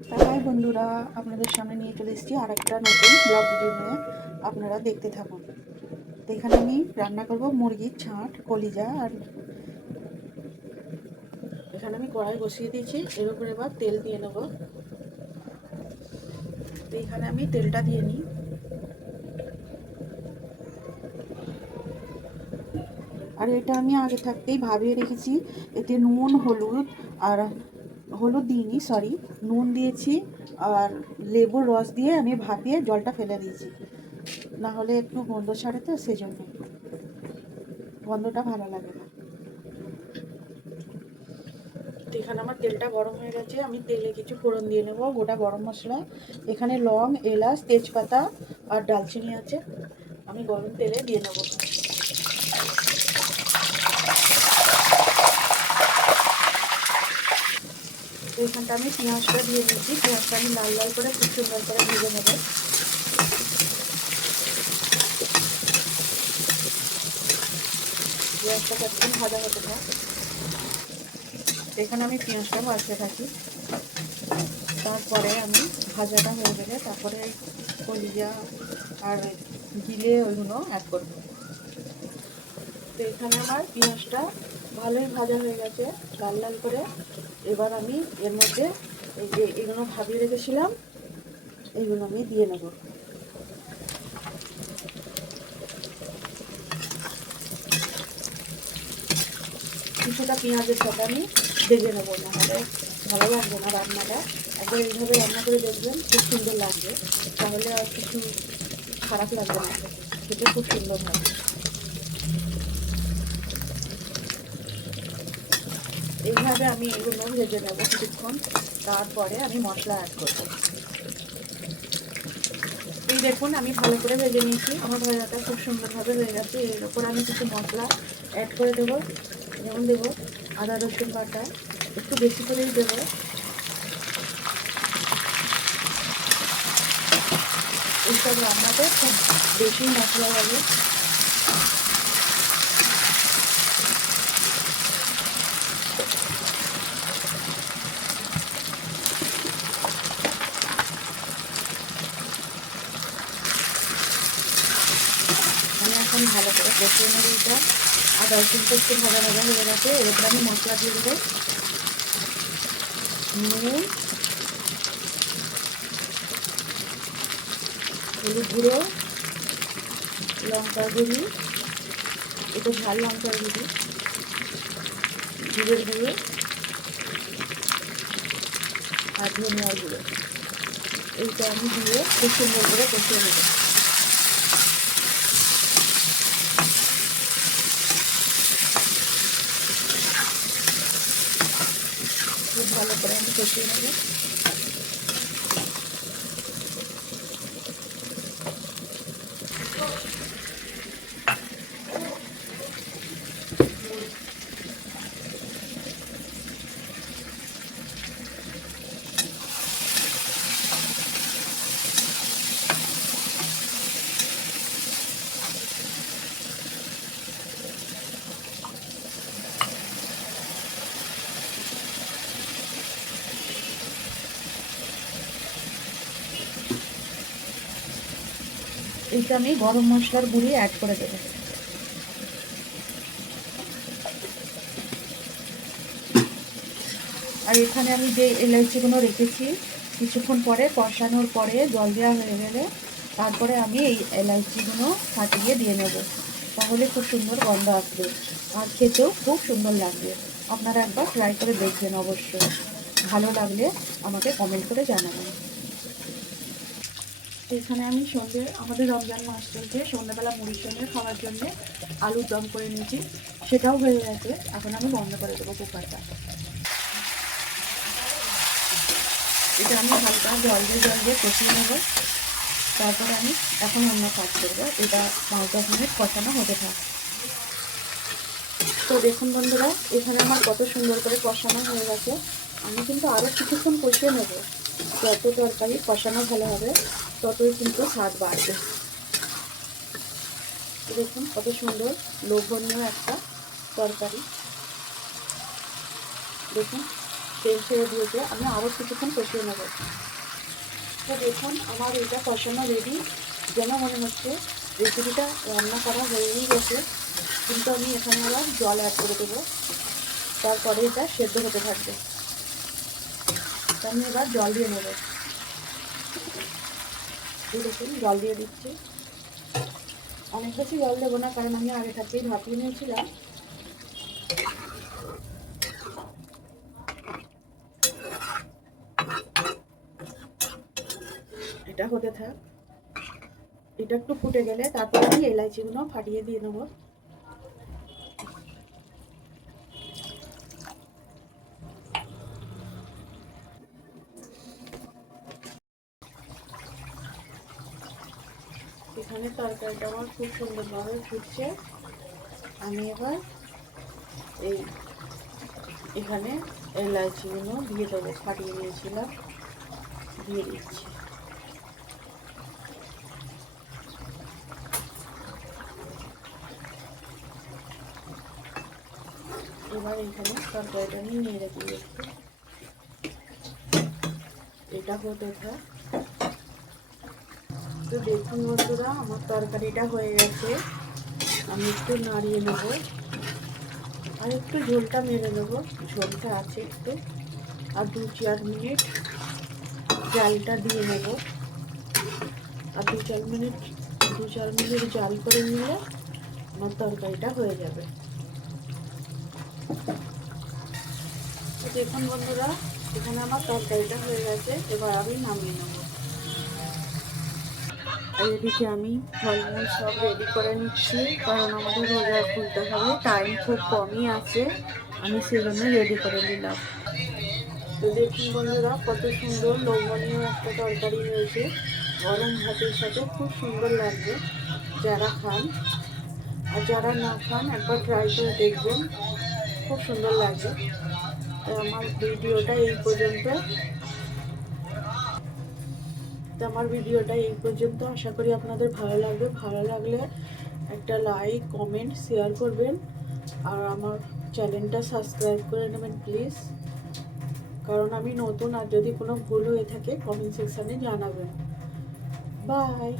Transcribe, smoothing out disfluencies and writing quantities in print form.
High বন্ধুরা, আপনাদের সামনে নিয়ে চলে এসেছি আর একটা নতুন ব্লগ ভিডিও নিয়ে। আপনারা দেখতে থাকুন। তো এখানে আমি রান্না করব মুরগির ছাঁট, কলিজা। আর এখানে আমি কড়াই বসিয়ে দিয়েছি, এর উপরে এবার তেল দিয়ে নেব। তো এখানে আমি তেলটা দিয়ে নিই। আর এটা আমি আগে থাকতেই ভাবিয়ে রেখেছি। এতে নুন, হলুদ দিইনি, সরি, নুন দিয়েছি। আর লেবুর রস দিয়ে আমি ভাপিয়ে জলটা ফেলে দিয়েছি, না হলে একটু গন্ধ ছাড়ে, তো সেজন্য গন্ধটা ভালো লাগে না। তো এখানে আমার তেলটা গরম হয়ে গেছে, আমি তেলে কিছু ফোড়ন দিয়ে নেব। গোটা গরম মশলা, এখানে লং, এলাচ, তেজপাতা আর ডালচিনি আছে, আমি গরম তেলে দিয়ে নেব। তো এখানটা আমি পেঁয়াজটা দিয়ে নিচ্ছি। পেঁয়াজটা আমি লাল লাল করে খুব সুন্দর করে ভেজে নেব। পেঁয়াজটা একদম ভাজা হতে থাক। এখানে আমি পেঁয়াজটা ভাজতে থাকি। তারপরে আমি ভাজাটা হয়ে গেলে তারপরে কলিজা আর গিলে ওইগুলো অ্যাড করব। তো এখানে আমার পেঁয়াজটা ভালোই ভাজা হয়ে গেছে লাল লাল করে। এবার আমি এর মধ্যে এই যে এগুলো ভাবিয়ে রেখেছিলাম, এইগুলো আমি দিয়ে নেব। কিছুটা পেঁয়াজের সাথে আমি ভেজে নেবো, নাহলে ভালো লাগবে না রান্নাটা। একবার এইভাবে রান্না করে দেখবেন, খুব সুন্দর লাগবে। তাহলে আর কিছু খারাপ লাগবে না, খেতে খুব সুন্দর হয়। এইভাবে আমি এগুলো ভেজে নেবো কিছুক্ষণ। তারপরে আমি মশলা অ্যাড করবো। এই দেখুন, আমি ভালো করে ভেজে নিয়েছি, আমার ভাজাটা খুব সুন্দরভাবে হয়ে গেছে। এর ওপর আমি কিছু মশলা অ্যাড করে দেবো। যেমন দেবো আদা রসুন বাটা, একটু বেশি করেই দেবো। এইসব রান্নাতে খুব বেশি মশলা লাগে। আমি এখন ভালো করে কষিয়ে নেবো এটা। আদা রসুনটা একটু ভাজা ভাজা হয়ে গেছে, এরপর আমি মশলা দিয়ে দেবো। নুন, হলুদ গুঁড়ো, লঙ্কার গুঁড়ি, একটু ঝাল লঙ্কার গুঁড়ি, জিরের গুঁড়ো আর ধনিয়ার গুঁড়ো। এইটা আমি দিয়ে খুব সুন্দর করে কষিয়ে নেবো। খুব ভালো করে আমি কষিয়ে নেবো। এইটা আমি গরম মশলার গুঁড়ি অ্যাড করে দেবো। আর এখানে আমি যে এলাচিগুলো রেখেছি, কিছুক্ষণ পরে কষানোর পরে জল দেওয়া হয়ে গেলে তারপরে আমি এই এলাচিগুলো ফাটিয়ে দিয়ে নেব। তাহলে খুব সুন্দর গন্ধ আসবে আর খেতেও খুব সুন্দর লাগবে। আপনারা একবার ট্রাই করে দেখবেন অবশ্যই। ভালো লাগলে আমাকে কমেন্ট করে জানাবেন। এখানে আমি আমাদের রমজান মাস চলছে, সন্ধ্যাবেলা মুড়ির সঙ্গে খাওয়ার জন্য আলুর দম করে নিয়েছি, সেটাও হয়ে গেছে। এখন আমি বন্ধ করে দেবো কুকারটা। এটা আমি হালকা জল দিয়ে কষিয়ে নেব। তারপরে আমি এখন অন্য কাজ করবো। এটা 5-10 মিনিট কষানো হতে থাকে। তো দেখুন বন্ধুরা, এখানে আমার কত সুন্দর করে কষানো হয়ে গেছে। আমি কিন্তু আরও কিছুক্ষণ কষিয়ে নেব। যত তরকারি কষানো ভালো হবে, ততই কিন্তু স্বাদ বাড়বে। দেখুন কত সুন্দর লোভনীয় একটা তরকারি। দেখুন তেল ছেড়ে দিয়েছে, আমি আরও কিছুক্ষণ কষিয়ে নেব। তো দেখুন আমার এটা কষানো রেডি। যেন মনে হচ্ছে রেসিপিটা রান্না করা হয়েই গেছে, কিন্তু আমি এখানে আবার জল অ্যাড করে দেবো, তারপরে এটা সেদ্ধ হতে থাকবে। আমি এবার জল দিয়ে নেব। দেখুন জল দিয়ে দিচ্ছি। অনেক বেশি জল দেবো না, কারণ আমি আগে থাকতেই ভাপিয়ে নিয়েছিলাম। এটা হতে থাক। এটা একটু ফুটে গেলে তারপর আমি এলাইচিগুলো ফাটিয়ে দিয়ে নেবো। এখানে তরকারিটা আমার খুব সুন্দরভাবে ফুটছে। আমি এবার এখানে এলাইচিগুলো দিয়ে দেবো, ফাটিয়ে নিয়েছিলাম, দিয়ে দিচ্ছি। এবার এখানে তরকারিটা নিয়ে নেড়ে দিয়ে একটু এটা হতে থাক। তো দেখুন বন্ধুরা, আমার তরকারিটা হয়ে গেছে। আমি একটু নাড়িয়ে নেব, আর একটু ঝোলটা মেরে নেবো, ঝোলটা আছে একটু, আর 2-4 মিনিট জালটা দিয়ে নেব। আর 2-4 মিনিট জাল করে নিলে আমার তরকারিটা হয়ে যাবে। তো দেখুন বন্ধুরা, এখানে আমার তরকারিটা হয়ে গেছে। এবার আমি নামিয়ে নেব। আর এদিকে আমি ফলমূল সব রেডি করে নিচ্ছি, কারণ আমাদের রোজা খুলতে হবে, টাইম খুব কমই আছে, আমি সেজন্য রেডি করে নিলাম। তো দেখুন বন্ধুরা, কত সুন্দর লোভনীয় একটা তরকারি হয়েছে। গরম ভাতের সাথে খুব সুন্দর লাগবে যারা খান, আর যারা না খান একবার ট্রাই করে দেখবেন, খুব সুন্দর লাগবে। তো আমার ভিডিওটা এই পর্যন্ত। আশা করি আপনাদের ভালো লাগবে। ভালো লাগলে একটা লাইক, কমেন্ট, শেয়ার করবেন, আর আমার চ্যানেলটা সাবস্ক্রাইব করে নেবেন প্লিজ, কারণ আমি নতুন, আর যদি কোনো ভুল হয়ে থাকে কমেন্ট সেকশানে জানাবেন। বাই।